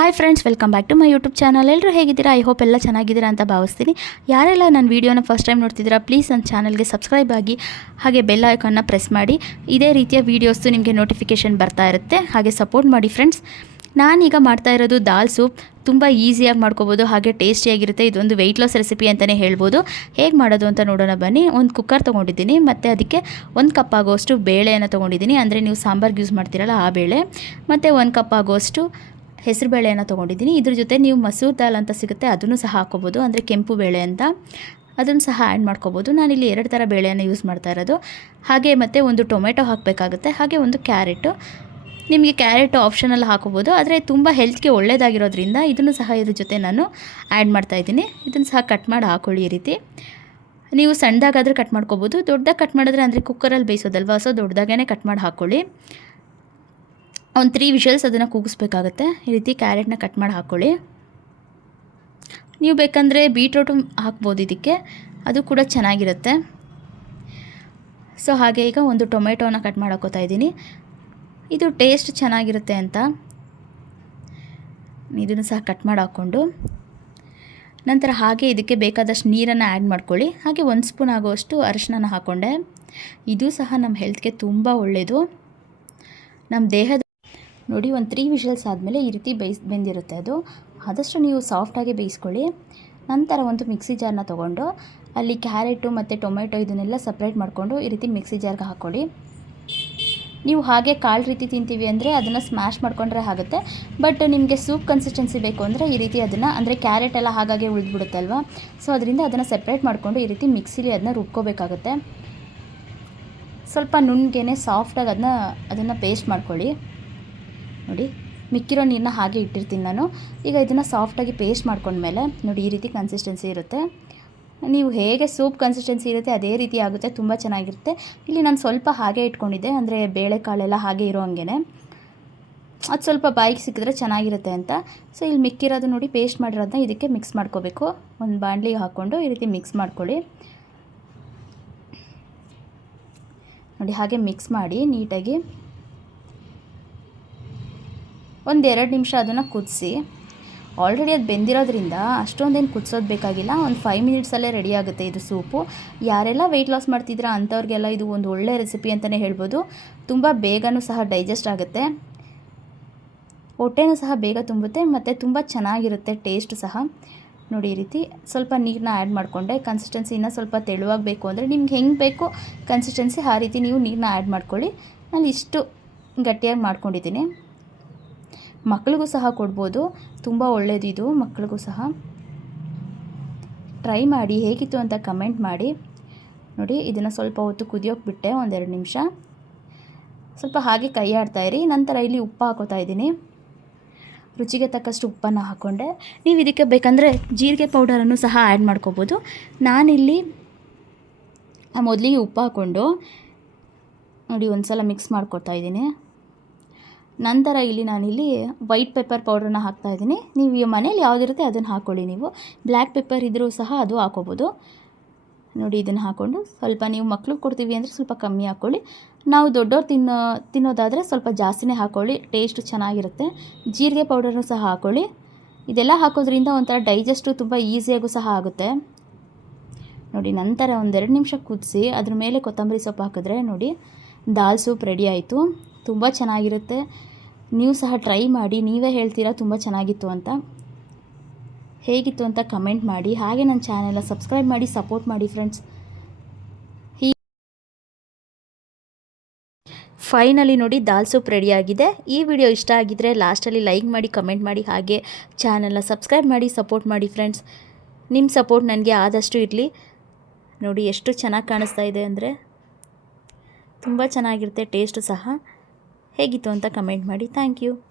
Hi friends welcome back to my YouTube channel ಎಲ್ಲರೂ ಹೇಗಿದ್ದೀರಾ? I hope ಎಲ್ಲ ಚೆನ್ನಾಗಿದ್ದೀರಾ ಅಂತ ಭಾವಿಸ್ತೀನಿ. ಯಾರೆಲ್ಲ ನನ್ನ ವೀಡಿಯೋನ ಫಸ್ಟ್ ಟೈಮ್ ನೋಡ್ತಿದ್ದೀರಾ ಪ್ಲೀಸ್ ನನ್ನ ಚಾನಲ್ಗೆ ಸಬ್ಸ್ಕ್ರೈಬ್ ಆಗಿ, ಹಾಗೆ ಬೆಲ್ ಐಕನ್ನ ಪ್ರೆಸ್ ಮಾಡಿ. ಇದೇ ರೀತಿಯ ವೀಡಿಯೋಸ್ದು ನಿಮಗೆ ನೋಟಿಫಿಕೇಷನ್ ಬರ್ತಾ ಇರುತ್ತೆ. ಹಾಗೆ ಸಪೋರ್ಟ್ ಮಾಡಿ ಫ್ರೆಂಡ್ಸ್ ನಾನೀಗ ಮಾಡ್ತಾ ಇರೋದು ದಾಲ್ ಸೂಪ್ ತುಂಬ ಈಸಿಯಾಗಿ ಮಾಡ್ಕೋಬೋದು, ಹಾಗೆ ಟೇಸ್ಟಿಯಾಗಿರುತ್ತೆ ಇದೊಂದು ವೆಯ್ಟ್ ಲಾಸ್ ರೆಸಿಪಿ ಅಂತಲೇ ಹೇಳ್ಬೋದು. ಹೇಗೆ ಮಾಡೋದು ಅಂತ ನೋಡೋಣ ಬನ್ನಿ. ಒಂದು ಕುಕ್ಕರ್ ತೊಗೊಂಡಿದ್ದೀನಿ, ಮತ್ತು ಅದಕ್ಕೆ ಒಂದು ಕಪ್ ಆಗೋಷ್ಟು ಬೇಳೆಯನ್ನು ತೊಗೊಂಡಿದ್ದೀನಿ. ಅಂದರೆ ನೀವು ಸಾಂಬಾರ್ಗೆ ಯೂಸ್ ಮಾಡ್ತೀರಲ್ಲ ಆ ಬೇಳೆ. ಮತ್ತು ಒಂದು ಕಪ್ ಆಗೋಷ್ಟು ಹೆಸರು ಬೇಳೆಯನ್ನು ತೊಗೊಂಡಿದ್ದೀನಿ. ಇದ್ರ ಜೊತೆ ನೀವು ಮಸೂರ್ ದಾಲ್ ಅಂತ ಸಿಗುತ್ತೆ, ಅದನ್ನು ಸಹ ಹಾಕ್ಕೋಬೋದು. ಅಂದರೆ ಕೆಂಪು ಬೇಳೆ ಅಂತ ಅದನ್ನು ಸಹ ಆ್ಯಡ್ ಮಾಡ್ಕೋಬೋದು. ನಾನಿಲ್ಲಿ ಎರಡು ಥರ ಬೇಳೆಯನ್ನು ಯೂಸ್ ಮಾಡ್ತಾ ಇರೋದು. ಹಾಗೆ ಮತ್ತು ಒಂದು ಟೊಮೆಟೊ ಹಾಕಬೇಕಾಗುತ್ತೆ. ಹಾಗೆ ಒಂದು ಕ್ಯಾರೆಟು. ನಿಮಗೆ ಕ್ಯಾರೆಟ್ ಆಪ್ಷನಲ್ಲಿ ಹಾಕೋಬೋದು ಆದರೆ ತುಂಬ ಹೆಲ್ತ್ಗೆ ಒಳ್ಳೆಯದಾಗಿರೋದ್ರಿಂದ ಇದನ್ನು ಸಹ ಇದ್ರ ಜೊತೆ ನಾನು ಆ್ಯಡ್ ಮಾಡ್ತಾಯಿದ್ದೀನಿ ಇದನ್ನು ಸಹ ಕಟ್ ಮಾಡಿ ಹಾಕೊಳ್ಳಿ ಈ ರೀತಿ. ನೀವು ಸಣ್ಣದಾಗಾದರೆ ಕಟ್ ಮಾಡ್ಕೋಬೋದು. ದೊಡ್ಡದಾಗ ಕಟ್ ಮಾಡಿದ್ರೆ ಅಂದರೆ ಕುಕ್ಕರಲ್ಲಿ ಬೇಯಿಸೋದಲ್ವ? ಸೊ ದೊಡ್ಡದಾಗೇ ಕಟ್ ಮಾಡಿ ಹಾಕ್ಕೊಳ್ಳಿ ಒಂದು ತ್ರೀ ವಿಷಲ್ಸ್ ಅದನ್ನು ಕೂಗಿಸ್ಬೇಕಾಗತ್ತೆ. ಈ ರೀತಿ ಕ್ಯಾರೆಟ್ನ ಕಟ್ ಮಾಡಿ ಹಾಕ್ಕೊಳ್ಳಿ ನೀವು ಬೇಕಂದರೆ ಬೀಟ್ರೋಟು ಹಾಕ್ಬೋದು ಇದಕ್ಕೆ. ಅದು ಕೂಡ ಚೆನ್ನಾಗಿರುತ್ತೆ. ಸೊ ಹಾಗೆ ಈಗ ಒಂದು ಟೊಮೆಟೋನ ಕಟ್ ಮಾಡ್ಕೋತಾ ಇದ್ದೀನಿ. ಇದು ಟೇಸ್ಟ್ ಚೆನ್ನಾಗಿರುತ್ತೆ ಅಂತ. ಇದನ್ನು ಸಹ ಕಟ್ ಮಾಡಿ ಹಾಕ್ಕೊಂಡು. ನಂತರ ಹಾಗೆ ಇದಕ್ಕೆ ಬೇಕಾದಷ್ಟು ನೀರನ್ನು ಆ್ಯಡ್ ಮಾಡ್ಕೊಳ್ಳಿ. ಹಾಗೆ ಒಂದು ಸ್ಪೂನ್ ಆಗೋಷ್ಟು ಅರಶಿನ ಹಾಕ್ಕೊಂಡೆ ಇದು ಸಹ ನಮ್ಮ ಹೆಲ್ತ್ಗೆ ತುಂಬ ಒಳ್ಳೆಯದು ನಮ್ಮ ದೇಹದ ನೋಡಿ, ಒಂದು ತ್ರೀ ವಿಷಲ್ಸ್ ಆದಮೇಲೆ ಈ ರೀತಿ ಬೇಯಿಸ್, ಬೆಂದಿರುತ್ತೆ ಅದು. ಆದಷ್ಟು ನೀವು ಸಾಫ್ಟಾಗಿ ಬೇಯಿಸ್ಕೊಳ್ಳಿ. ನಂತರ ಒಂದು ಮಿಕ್ಸಿ ಜಾರ್ನ ತೊಗೊಂಡು, ಅಲ್ಲಿ ಕ್ಯಾರೆಟು ಮತ್ತು ಟೊಮೆಟೊ ಇದನ್ನೆಲ್ಲ ಸಪ್ರೇಟ್ ಮಾಡಿಕೊಂಡು ಈ ರೀತಿ ಮಿಕ್ಸಿ ಜಾರ್ಗೆ ಹಾಕ್ಕೊಳ್ಳಿ. ನೀವು ಹಾಗೆ ಕಾಳು ರೀತಿ ತಿಂತೀವಿ ಅಂದರೆ ಅದನ್ನು ಸ್ಮ್ಯಾಶ್ ಮಾಡ್ಕೊಂಡ್ರೆ ಆಗುತ್ತೆ. ಬಟ್ ನಿಮಗೆ ಸೂಪ್ ಕನ್ಸಿಸ್ಟೆನ್ಸಿ ಬೇಕು ಅಂದರೆ ಈ ರೀತಿ ಅದನ್ನು, ಅಂದರೆ ಕ್ಯಾರೆಟ್ ಎಲ್ಲ ಹಾಗಾಗಿ ಉಳಿದ್ಬಿಡುತ್ತಲ್ವ? ಸೊ ಅದರಿಂದ ಅದನ್ನು ಸಪ್ರೇಟ್ ಮಾಡಿಕೊಂಡು ಈ ರೀತಿ ಮಿಕ್ಸಿಲಿ ಅದನ್ನ ರುಬ್ಕೋಬೇಕಾಗುತ್ತೆ. ಸ್ವಲ್ಪ ನುಣ್ಣಗೆ ಸಾಫ್ಟಾಗಿ ಅದನ್ನ, ಅದನ್ನು ಪೇಸ್ಟ್ ಮಾಡ್ಕೊಳ್ಳಿ. ನೋಡಿ, ಮಿಕ್ಕಿರೋ ನೀರನ್ನ ಹಾಗೆ ಇಟ್ಟಿರ್ತೀನಿ ನಾನು. ಈಗ ಇದನ್ನು ಸಾಫ್ಟಾಗಿ ಪೇಸ್ಟ್ ಮಾಡ್ಕೊಂಡ್ಮೇಲೆ ನೋಡಿ ಈ ರೀತಿ ಕನ್ಸಿಸ್ಟೆನ್ಸಿ ಇರುತ್ತೆ. ನೀವು ಹೇಗೆ ಸೂಪ್ ಕನ್ಸಿಸ್ಟೆನ್ಸಿ ಇರುತ್ತೆ ಅದೇ ರೀತಿ ಆಗುತ್ತೆ, ತುಂಬ ಚೆನ್ನಾಗಿರುತ್ತೆ. ಇಲ್ಲಿ ನಾನು ಸ್ವಲ್ಪ ಹಾಗೆ ಇಟ್ಕೊಂಡಿದ್ದೆ, ಅಂದರೆ ಬೇಳೆಕಾಳೆಲ್ಲ ಹಾಗೆ ಇರೋ ಹಂಗೆ ಅದು ಸ್ವಲ್ಪ ಬಾಯಿಗೆ ಸಿಕ್ಕಿದ್ರೆ ಚೆನ್ನಾಗಿರುತ್ತೆ ಅಂತ. ಸೊ ಇಲ್ಲಿ ಮಿಕ್ಕಿರೋದು ನೋಡಿ ಪೇಸ್ಟ್ ಮಾಡಿರೋದನ್ನ ಇದಕ್ಕೆ ಮಿಕ್ಸ್ ಮಾಡ್ಕೋಬೇಕು. ಒಂದು ಬಾಣಲಿಗೆ ಹಾಕ್ಕೊಂಡು ಈ ರೀತಿ ಮಿಕ್ಸ್ ಮಾಡ್ಕೊಳ್ಳಿ. ನೋಡಿ, ಹಾಗೆ ಮಿಕ್ಸ್ ಮಾಡಿ ನೀಟಾಗಿ. ಒಂದು ಎರಡು ನಿಮಿಷ ಅದನ್ನು ಕುದಿಸಿ. ಆಲ್ರೆಡಿ ಅದು ಬೆಂದಿರೋದ್ರಿಂದ ಅಷ್ಟೊಂದೇನು ಕುದಿಸೋದು ಬೇಕಾಗಿಲ್ಲ. ಒಂದು ಫೈವ್ ಮಿನಿಟ್ಸಲ್ಲೇ ರೆಡಿ ಆಗುತ್ತೆ ಇದು ಸೂಪು. ಯಾರೆಲ್ಲ ವೆಯ್ಟ್ ಲಾಸ್ ಮಾಡ್ತಿದ್ರೆ ಅಂಥವ್ರಿಗೆಲ್ಲ ಇದು ಒಂದು ಒಳ್ಳೆ ರೆಸಿಪಿ ಅಂತಲೇ ಹೇಳ್ಬೋದು. ತುಂಬ ಬೇಗನೂ ಸಹ ಡೈಜೆಸ್ಟ್ ಆಗುತ್ತೆ. ಹೊಟ್ಟೆನೂ ಸಹ ಬೇಗ ತುಂಬುತ್ತೆ ಮತ್ತು ತುಂಬ ಚೆನ್ನಾಗಿರುತ್ತೆ ಟೇಸ್ಟ್ ಸಹ. ನೋಡಿ ಈ ರೀತಿ ಸ್ವಲ್ಪ ನೀರನ್ನ ಆ್ಯಡ್ ಮಾಡಿಕೊಂಡೆ. ಕನ್ಸಿಸ್ಟೆನ್ಸಿ ಇನ್ನೂ ಸ್ವಲ್ಪ ತೆಳುವಾಗಬೇಕು ಅಂದರೆ ನಿಮ್ಗೆ ಹೆಂಗೆ ಬೇಕು ಕನ್ಸಿಸ್ಟೆನ್ಸಿ ಆ ರೀತಿ ನೀವು ನೀರನ್ನ ಆ್ಯಡ್ ಮಾಡ್ಕೊಳ್ಳಿ. ನಾನು ಇಷ್ಟು ಗಟ್ಟಿಯಾಗಿ ಮಾಡ್ಕೊಂಡಿದ್ದೀನಿ. ಮಕ್ಳಿಗೂ ಸಹ ಕೊಡ್ಬೋದು. ತುಂಬ ಒಳ್ಳೆಯದು ಇದು ಮಕ್ಕಳಿಗೂ ಸಹ. ಟ್ರೈ ಮಾಡಿ, ಹೇಗಿತ್ತು ಅಂತ ಕಮೆಂಟ್ ಮಾಡಿ. ನೋಡಿ, ಇದನ್ನು ಸ್ವಲ್ಪ ಹೊತ್ತು ಕುದಿಯೋಕೆ ಬಿಟ್ಟೆ, ಒಂದೆರಡು ನಿಮಿಷ. ಸ್ವಲ್ಪ ಹಾಗೆ ಕೈ ಆಡ್ತಾಯಿರಿ ನಂತರ ಇಲ್ಲಿ ಉಪ್ಪು ಹಾಕೋತಾ ಇದ್ದೀನಿ. ರುಚಿಗೆ ತಕ್ಕಷ್ಟು ಉಪ್ಪನ್ನು ಹಾಕ್ಕೊಂಡೆ ನೀವು ಇದಕ್ಕೆ ಬೇಕಂದರೆ ಜೀರಿಗೆ ಪೌಡರನ್ನು ಸಹ ಆ್ಯಡ್ ಮಾಡ್ಕೋಬೋದು. ನಾನಿಲ್ಲಿ ಮೊದಲಿಗೆ ಉಪ್ಪು ಹಾಕ್ಕೊಂಡು ನೋಡಿ ಒಂದು ಸಲ ಮಿಕ್ಸ್ ಮಾಡ್ಕೊತಾ ಇದ್ದೀನಿ. ನಂತರ ಇಲ್ಲಿ ನಾನಿಲ್ಲಿ ವೈಟ್ ಪೆಪ್ಪರ್ ಪೌಡ್ರನ್ನ ಹಾಕ್ತಾ ಇದ್ದೀನಿ. ನೀವು ಮನೇಲಿ ಯಾವುದಿರುತ್ತೆ ಅದನ್ನು ಹಾಕ್ಕೊಳ್ಳಿ ನೀವು. ಬ್ಲ್ಯಾಕ್ ಪೆಪ್ಪರ್ ಇದ್ದರೂ ಸಹ ಅದು ಹಾಕೋಬೋದು. ನೋಡಿ, ಇದನ್ನು ಹಾಕ್ಕೊಂಡು ಸ್ವಲ್ಪ ನೀವು ಮಕ್ಳಿಗೆ ಕೊಡ್ತೀವಿ ಅಂದರೆ ಸ್ವಲ್ಪ ಕಮ್ಮಿ ಹಾಕ್ಕೊಳ್ಳಿ ನಾವು ದೊಡ್ಡವ್ರು ತಿನ್ನೋ, ತಿನ್ನೋದಾದರೆ ಸ್ವಲ್ಪ ಜಾಸ್ತಿನೇ ಹಾಕ್ಕೊಳ್ಳಿ ಟೇಸ್ಟು ಚೆನ್ನಾಗಿರುತ್ತೆ. ಜೀರಿಗೆ ಪೌಡರ್ನು ಸಹ ಹಾಕ್ಕೊಳ್ಳಿ ಇದೆಲ್ಲ ಹಾಕೋದ್ರಿಂದ ಒಂಥರ ಡೈಜೆಸ್ಟು ತುಂಬ ಈಸಿಯಾಗೂ ಸಹ ಆಗುತ್ತೆ. ನೋಡಿ, ನಂತರ ಒಂದೆರಡು ನಿಮಿಷ ಕುದಿಸಿ ಅದ್ರ ಮೇಲೆ ಕೊತ್ತಂಬರಿ ಸೊಪ್ಪು ಹಾಕಿದ್ರೆ ನೋಡಿ, ದಾಲ್ ಸೂಪ್ ರೆಡಿ ಆಯಿತು. ತುಂಬ ಚೆನ್ನಾಗಿರುತ್ತೆ. ನೀವು ಸಹ ಟ್ರೈ ಮಾಡಿ, ನೀವೇ ಹೇಳ್ತೀರಾ ತುಂಬ ಚೆನ್ನಾಗಿತ್ತು ಅಂತ. ಹೇಗಿತ್ತು ಅಂತ ಕಮೆಂಟ್ ಮಾಡಿ. ಹಾಗೆ ನನ್ನ ಚಾನೆಲ್ನ ಸಬ್ಸ್ಕ್ರೈಬ್ ಮಾಡಿ, ಸಪೋರ್ಟ್ ಮಾಡಿ ಫ್ರೆಂಡ್ಸ್ ಫೈನಲಿ ನೋಡಿ ದಾಲ್ ಸೂಪ್ ರೆಡಿಯಾಗಿದೆ ಈ ವಿಡಿಯೋ ಇಷ್ಟ ಆಗಿದ್ದರೆ ಲಾಸ್ಟಲ್ಲಿ ಲೈಕ್ ಮಾಡಿ ಕಮೆಂಟ್ ಮಾಡಿ, ಹಾಗೆ ಚಾನೆಲ್ನ ಸಬ್ಸ್ಕ್ರೈಬ್ ಮಾಡಿ, ಸಪೋರ್ಟ್ ಮಾಡಿ ಫ್ರೆಂಡ್ಸ್ ನಿಮ್ಮ ಸಪೋರ್ಟ್ ನನಗೆ ಆದಷ್ಟು ಇರಲಿ. ನೋಡಿ ಎಷ್ಟು ಚೆನ್ನಾಗಿ ಕಾಣಿಸ್ತಾ ಇದೆ ಅಂದರೆ ತುಂಬ ಚೆನ್ನಾಗಿರುತ್ತೆ ಟೇಸ್ಟು ಸಹ. ಹೇಗಿತ್ತು ಅಂತ ಕಮೆಂಟ್ ಮಾಡಿ. Thank you.